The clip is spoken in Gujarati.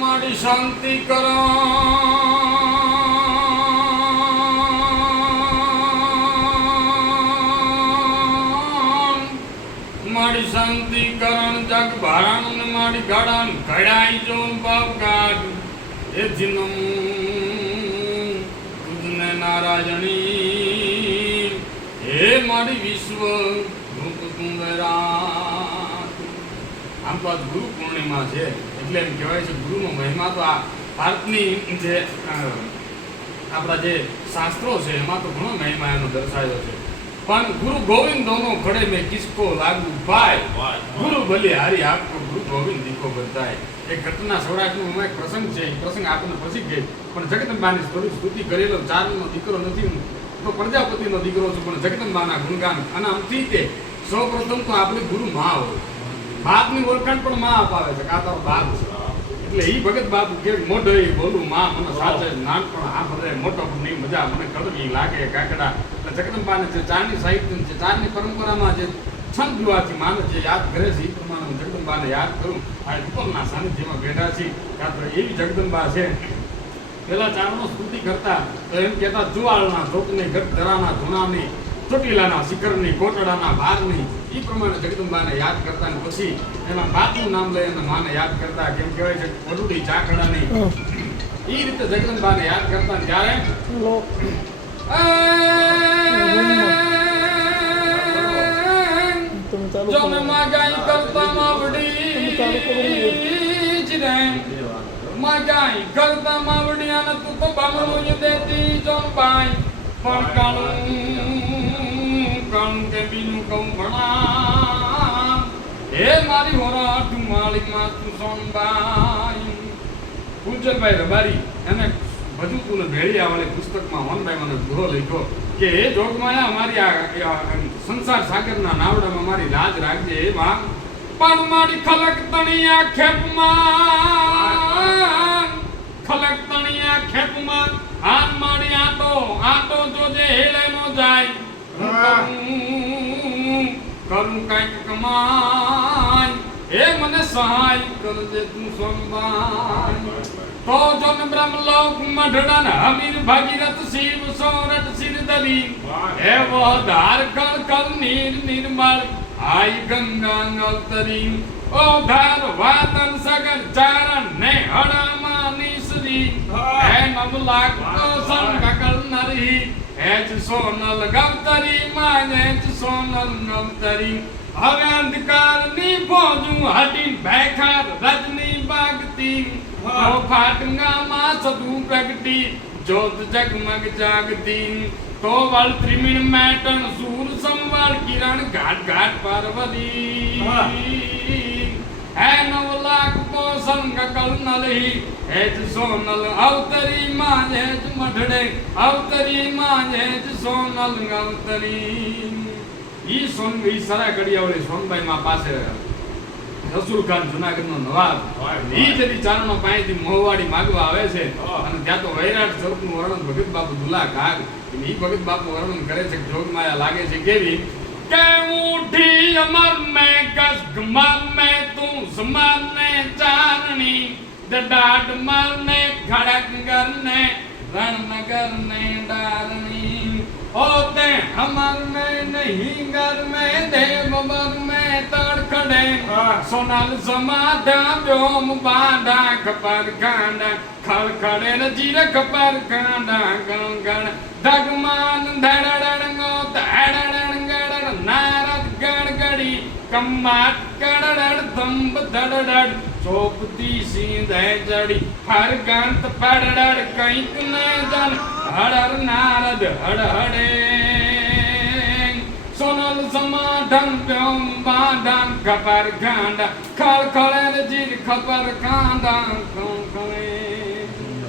મારી શાંતિ કરો. મારી શાંતિ કરણ જગ ભારણ મારી ગાડાન ઘડાઈ જો બાપ ગાડ એ જીનમ તુજને નારાયણી. હે મારી વિશ્વ રૂપ કુંવરા આમ તો આ ગુરુ પૂર્ણિમા છે. એટલે એમ કહેવાય છે ગુરુનો મહિમા તો આ ભારતની જે આપણા જે શાસ્ત્રો છે એમાં તો ઘણો મહિમા એનો દર્શાવ્યો છે. પણ ગુરુ ગોવિંદ દોનો ખડે મેં કિસકો લાગુ ભાઈ. ગુરુ ભલે હારી આપકો ગુરુ ગોવિંદ દીકો બધાય. એ ઘટના સૌરાષ્ટ્રનો એક પ્રસંગ છે એ પ્રસંગ આપણને પછી ગઈ પણ જગદંબાની થોડી સ્તુતિ કરેલો ચારનો દીકરો નથી તો પ્રજાપતિનો દીકરો છું પણ જગદંબાના ગુણગાન અને આમથી તે. સૌ પ્રથમ તો આપણે ગુરુ મા હોય. બાપની ઓળખાણ પણ માં અપાવે છે, કે તારો બાપ છે. એટલે એ ભગત બાપુ કે મોઢો એ બોલું, માં, મને સાચે નાનપણ આ બધે મોટો નહીં મજા મને કડવી લાગે, કાકડા. એટલે જગદંબાને જે ચારની સાહિત્ય છે ચારની પરંપરામાં જે છંદ જોવાથી માને જે યાદ કરે છે એ પ્રમાણે હું જગદંબાને યાદ કરું. આ ઉપરના સાનિધ્યમાં બેઠા છીએ. કાં એવી જગદંબા છે, પેલા ચારનો સ્તુતિ કરતા, તો એમ કહેતા, જુવાળના ચોકની ગઢ ધરાના ધુણાની ચોટીલાના શિખરની કોટડાના ભારની એ પ્રમાણે જગદંબાને યાદ કરતા ને પછી એના બાપનું નામ લઈ અને માને યાદ કરતા કેમ કહેવાય છે વડુડી ચાકડાની એ રીતે જગદંબાને યાદ કરતા ત્યારે જો. કરતા માવડી જ રે માગાઈ કરતા માવડી અને તું તો બામણું દેતી જો બાઈ પણ કાણું હે મારી હોરાઠ માળી માં તું સોન બાઈ પૂજનભાઈ રબારી, એને ભજુ તું ભેળિયા વાળી પુસ્તકમાં વનભાઈ મને દુહો લખ્યો કે, હે જોગમાયા, મારી આ આ સંસાર સાગરના નાવડામાં મારી લાજ રાખજે, એ માં પણ મારી ખલક તણિયા ખેપમાં કરું કરું કમાન હે મને સહાય કરજે તું સોનબાઈ તો જન બ્રહ્મ લોક ને હમીર ભાગીરથ શિવ સોરઠ સિરદરી હે વધાર કર કર નીર નિર્મળ. આઈ ગંગા નવતરી. ઓ ધાર વાતન સગર ચારણ ને હડામાં નિસરી હે. નવ લાખ તો સંગકળ નરી હે જ સોનલ ગવતરી માં હે જ સોનલ નવતરી હવે અંધકારની ફોજું હટી ભેખાર રજની બાગતી ઓ ફાટંગામાં સદુ પ્રગટી જ્યોત જગમગ જાગતી તો વળ ત્રિમિણ મેટણ સૂર સંવાળ કિરણ ઘાટ ઈ ઈ સરા કડિયાવાળી માં પાસે રસુલ ખાન જુનાગઢ નો નવાબ ઈ જદી ચારણો પાસેથી મોહવાડી માગવા આવે છે. અને ત્યાં તો વૈરાટ સ્વરૂપનું વર્ણન ભગત બાપુ દુલા ઘાગ ઈ ભગત બાપુ વર્ણન કરે છે જોગ જોગમાયા લાગે છે કેવી કે ઉઠી અમર મેં કસ ਮਰਨੇ ਚਾਨਣੀ ਡਡਾਡ ਮਰਨੇ ਖੜਕ ਕਰਨੇ ਰਣ ਨਗਰ ਨੇ ਡਾਰਣੀ। ਹੋਤੇ ਹਮਰ ਮੈਂ ਨਹੀਂ ਗਰ ਮੈਂ ਦੇਵ ਮਰ ਮੈਂ ਤੜਕੜੇ ਸੋਨਲ ਜ਼ਮਾਦਾ ਬਿਓਮ ਬਾਂਡਾ ਖਪਰ ਖਾਂਡਾ ਖਲ ਖੜੇ ਨ ਜੀਰ ਖਪਰ ਖਾਂਡਾ ਗੰਗਣ ਦਗਮਾਨ ਧੜੜਣ ਗੋ કમ્માટ કડડડ ધંબ ધડડડ ચોપતી સિંહ દે જડી હર ગાંત પડડડ કંઈક ન હડર નારદ હડહડે સોનલ સમાધન પ્યોમ બાધન ખબર ગાંડા, ખળ ખળે જીર ખબર ગાંડા ખળ ખળે.